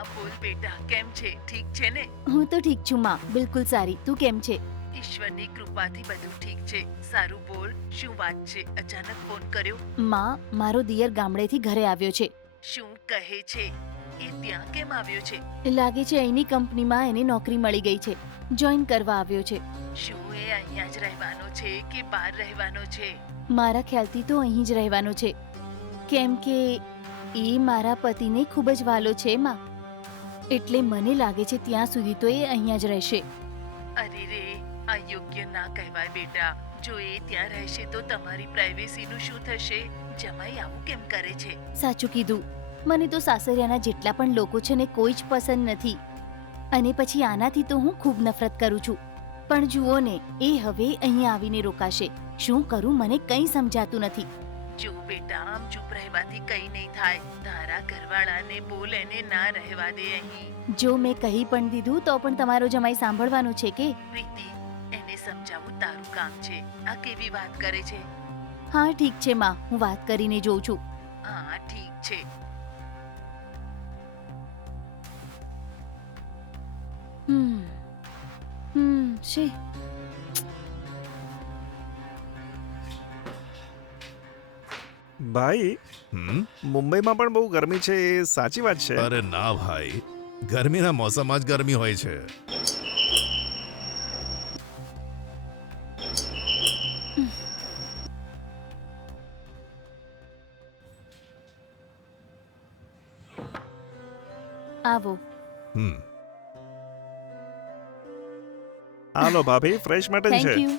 હા બોલ બેટા, કેમ છે? ઠીક છે ને? હું તો ઠીક છું માં, બિલકુલ સારી. તું કેમ છે? ઈશ્વરની કૃપાથી બધું ઠીક છે. સારું બોલ, શું વાત છે? અચાનક ફોન કર્યો? માં, મારો દિયર ગામડેથી ઘરે આવ્યો છે. શું કહે છે? એ ત્યાં કેમ આવ્યો છે? લાગે છે અહીંની કંપનીમાં એને નોકરી મળી ગઈ છે. જોઈન કરવા આવ્યો છે. શું એ અહીંયા જ રહેવાનો છે કે બહાર રહેવાનો છે? મારા ખ્યાલથી તો અહીં જ રહેવાનો છે. કેમ કે એ મારા પતિને ખૂબ જ વાલો છે માં. એટલે મને લાગે છે ત્યાં સુધી તો એ અહીંયા જ રહેશે. અરે રે, આ યોગ્ય ના કહેવાય બેટા. જો એ ત્યાં રહેશે તો તમારી પ્રાઇવેસીનું શું થશે? જમાઈ આવું કેમ કરે છે? સાચું કીધું. મને તો સાસરિયાના જેટલા પણ લોકો છે ને કોઈ જ પસંદ નથી. અને પછી આનાથી તો હું ખૂબ નફરત કરું છું. પણ જુઓ ને, એ હવે અહીંયા આવીને રોકાશે. શું કરું મને કંઈ સમજાતું નથી. જો બેટા, આમ ચૂપ રહેવાથી કઈ નહીં થાય. તારા ઘરવાળાને બોલ, એને ના રહેવા દે અહીં. જો મેં કહી પણ દીધું તો પણ તમારો જમાઈ સાંભળવાનો છે કે? પ્રીતિ, એને સમજાવવું તારું કામ છે. આ કેવી વાત કરે છે? હા ઠીક છે માં, હું વાત કરીને જોઉં છું. હા ઠીક છે. શી ભાઈ, મુંબઈમાં પણ બહુ ગરમી છે એ સાચી વાત છે? અરે ના ભાઈ, ગરમીના મોસમમાં જ ગરમી હોય છે. આવો. હમ હાલો ભાભી, ફ્રેશ માટે જ થેન્ક છે. યુ.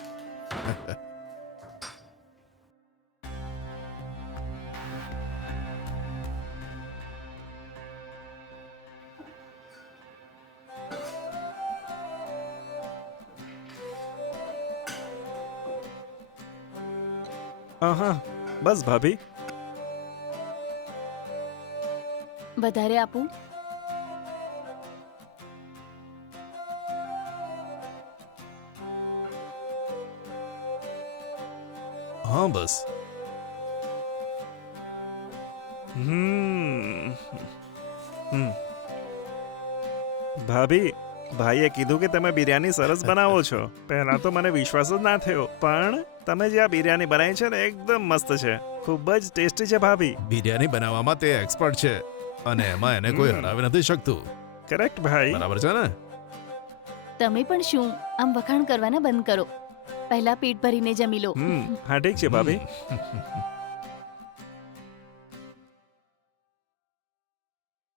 હા, બસ ભાભી. વધારે આપું? હા બસ. ભાભી, ભાઈએ કીધું કે તમે બિરયાની સરસ બનાવો છો. પહેલા તો મને વિશ્વાસ જ ના થયો, પણ તમે જે આ બિરયાની બનાવી છે ને એકદમ મસ્ત છે. ખૂબ જ ટેસ્ટી છે ભાભી. બિરયાની બનાવવામાં તે એક્સપર્ટ છે અને એમાં એને કોઈ હરાવી નથી શકતું. કરેક્ટ ભાઈ. બરાબર છે ને? તમે પણ શું આમ વખાણ કરવાના બંધ કરો. પહેલા પેટ ભરીને જમી લો. હા ઠીક છે ભાભી.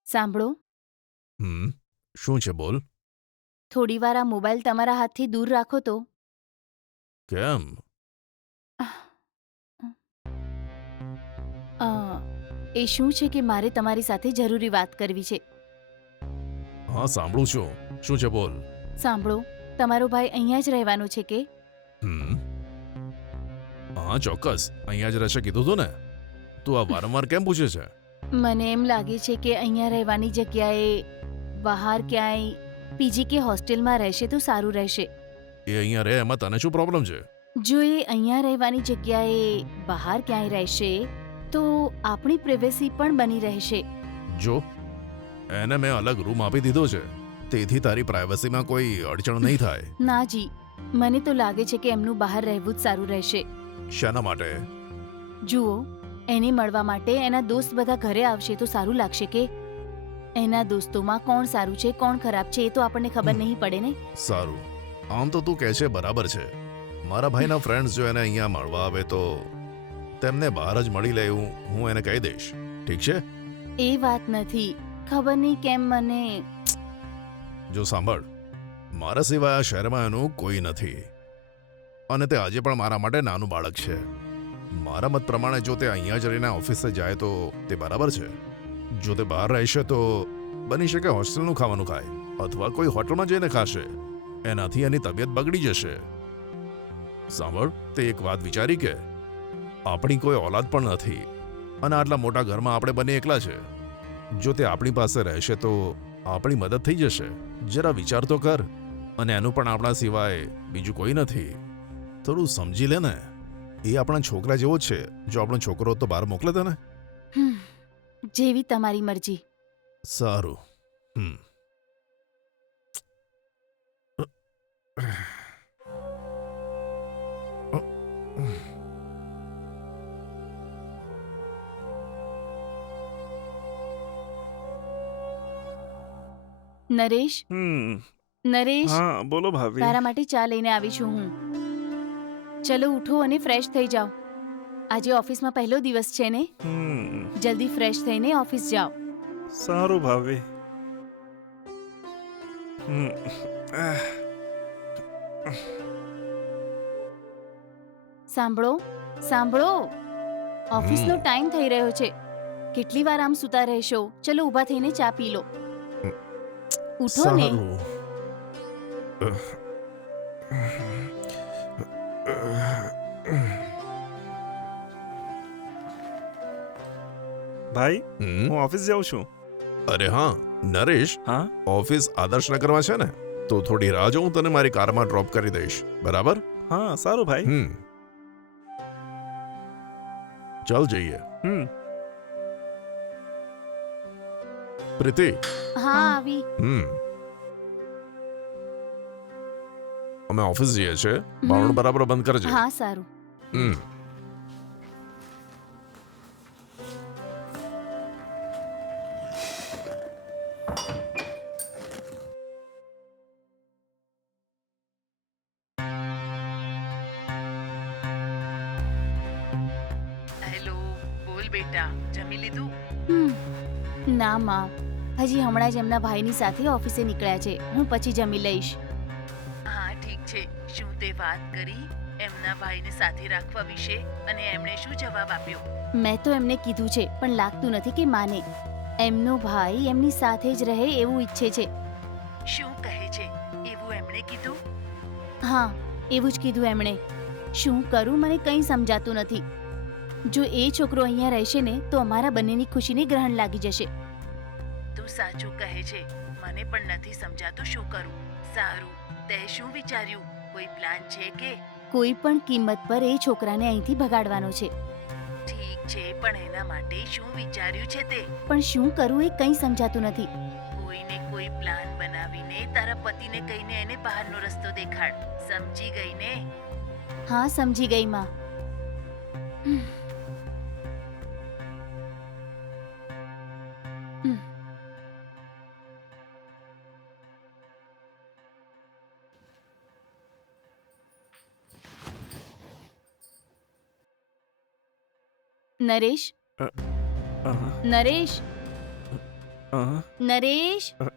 સાંભળો, શું છે બોલ. થોડી વાર આ મોબાઈલ તમારા હાથથી દૂર રાખો તો. કેમ? એ શું છે કે મારે તમારી સાથે જરૂરી વાત કરવી છે. હા સાંભળું છું. શું છે બોલ. સાંભળો, તમારો ભાઈ અહીંયા જ રહેવાનો છે કે? હા ચોક્કસ, અહીંયા જ રહેશે કીધું તું ને. તું આ વારંવાર કેમ પૂછે છે? મને એમ લાગે છે કે અહીંયા રહેવાની જગ્યાએ બહાર ક્યાંય પીજી કે હોસ્ટેલમાં રહેશે તો સારું રહેશે. એ અહીંયા રહે એમાં તને શું પ્રોબ્લેમ છે? જો એ અહીંયા રહેવાની જગ્યાએ બહાર ક્યાંય રહેશે તો આપણી પ્રાઇવેસી પણ બની રહેશે. જો એને મેં અલગ રૂમ આપી દીધો છે, તેથી તારી પ્રાઇવસીમાં કોઈ અડચણ નહીં થાય. ના જી, મને તો લાગે છે કે એમનું બહાર રહેવું જ સારું રહેશે. શાના માટે? જુઓ, એને મળવા માટે એના દોસ્ત બધા ઘરે આવશે તો સારું લાગશે કે? એના દોસ્તોમાં કોણ સારું છે કોણ ખરાબ છે એ તો આપણને ખબર નહીં પડે ને. સારું, આમ તો તું કહે છે બરાબર છે. મારા ભાઈના ફ્રેન્ડ્સ જો એને અહીંયા મળવા આવે તો તેમને બહાર જ મળી લે એવું હું એને કહી દઈશ. ઠીક છે? એ વાત નથી, ખબર નહીં કેમ મને. જો સાંભળ, મારા સિવાય આ શહેરમાં એનું કોઈ નથી અને તે આજે પણ મારા માટે નાનું બાળક છે. મારા મત પ્રમાણે જો તે અહીંયા જ રહીને ઓફિસે જાય તો તે બરાબર છે. જો તે બહાર રહેશે તો બની શકે હોસ્ટેલનું ખાવાનું ખાય અથવા કોઈ હોટલમાં જઈને ખાશે. એનાથી એની તબિયત બગડી જશે. સાંભળ, તે એક વાત વિચારી કે આપણી કોઈ ઓલાદ પણ નથી અને આટલા મોટા ઘરમાં આપણે બંને એકલા છે. જો તે આપણી પાસે રહેશે તો આપણી મદદ થઈ જશે. જરા વિચાર તો કર. અને એનું પણ આપણા સિવાય બીજું કોઈ નથી. થોડું સમજી લે ને. એ આપણા છોકરા જેવો જ છે. જો આપણો છોકરો તો બહાર મોકલે તને. જેવી તમારી મરજી. સારું. હમ. નરેશ નરેશ હા બોલો ભાભી. તારા માટે ચા લઈને આવી છું હું. ચલો ઉઠો અને ફ્રેશ થઈ જાઓ. આજે ઓફિસમાં પહેલો દિવસ છે ને, હમ, જલ્દી ફ્રેશ થઈને ઓફિસ જાઓ. સારું ભાભી. હમ, આહ, સાંભળો સાંભળો, ઓફિસનો ટાઈમ થઈ રહ્યો છે. કેટલી વાર આમ સૂતા રહેશો? ચલો ઊભા થઈને ચા પી લો. ઉઠો ને. સારું. ભાઈ હમ. હું ઓફિસ જાઉં છું. અરે હા નરેશ, હા ઓફિસ આદર્શનગરમાં છે ને, તો થોડી રાહ જો, હું તને મારી કારમાં ડ્રોપ કરી દઈશ, બરાબર? હા સારું ભાઈ. હમ. ચાલ જઈએ. હમ પ્રીતિ. હા આવી. હમ. અમે ઓફિસ જઈએ છીએ, બારણું બરાબર બંધ કરજે. હા સારું. હમ. હેલો, બોલ બેટા, જમી લીધું? ના માં, હજી હમણાં જ એમના ભાઈની સાથે ઓફિસે નીકળ્યા છે. હું પછી જમી લઈશ. હા ઠીક છે. શું તે વાત કરી એમના ભાઈને સાથે રાખવા વિશે અને એમણે શું જવાબ આપ્યો? મેં તો એમને કીધું છે, પણ લાગતું નથી કે માને. એમનો ભાઈ એમની સાથે જ રહે એવું ઈચ્છે છે. શું કહે છે? એવું એમણે કીધું? હા, એવું જ કીધું એમણે. શું કરું મને કંઈ સમજાતું નથી. જો એ છોકરો અહીંયા રહેશે ને તો અમારા બંનેની ખુશીને ગ્રહણ લાગી જશે. તું સાચું કહે છે. મને પણ નથી સમજાતું શું કરું. સારું, તે શું વિચાર્યું? કોઈ પ્લાન છે કે? કોઈ પણ કિંમત પર એ છોકરાને અહીંથી ભગાડવાનો છે. ઠીક છે, પણ એના માટે શું વિચાર્યું છે તે? પણ શું કરું એ કંઈ સમજાતું નથી. કોઈને કોઈ પ્લાન બનાવીને તારા પતિને કહીને એને બહારનો રસ્તો દેખાડ. સમજી ગઈ ને? હા સમજી ગઈ માં. નરેશ આહ, નરેશ આહ, નરેશ આહ,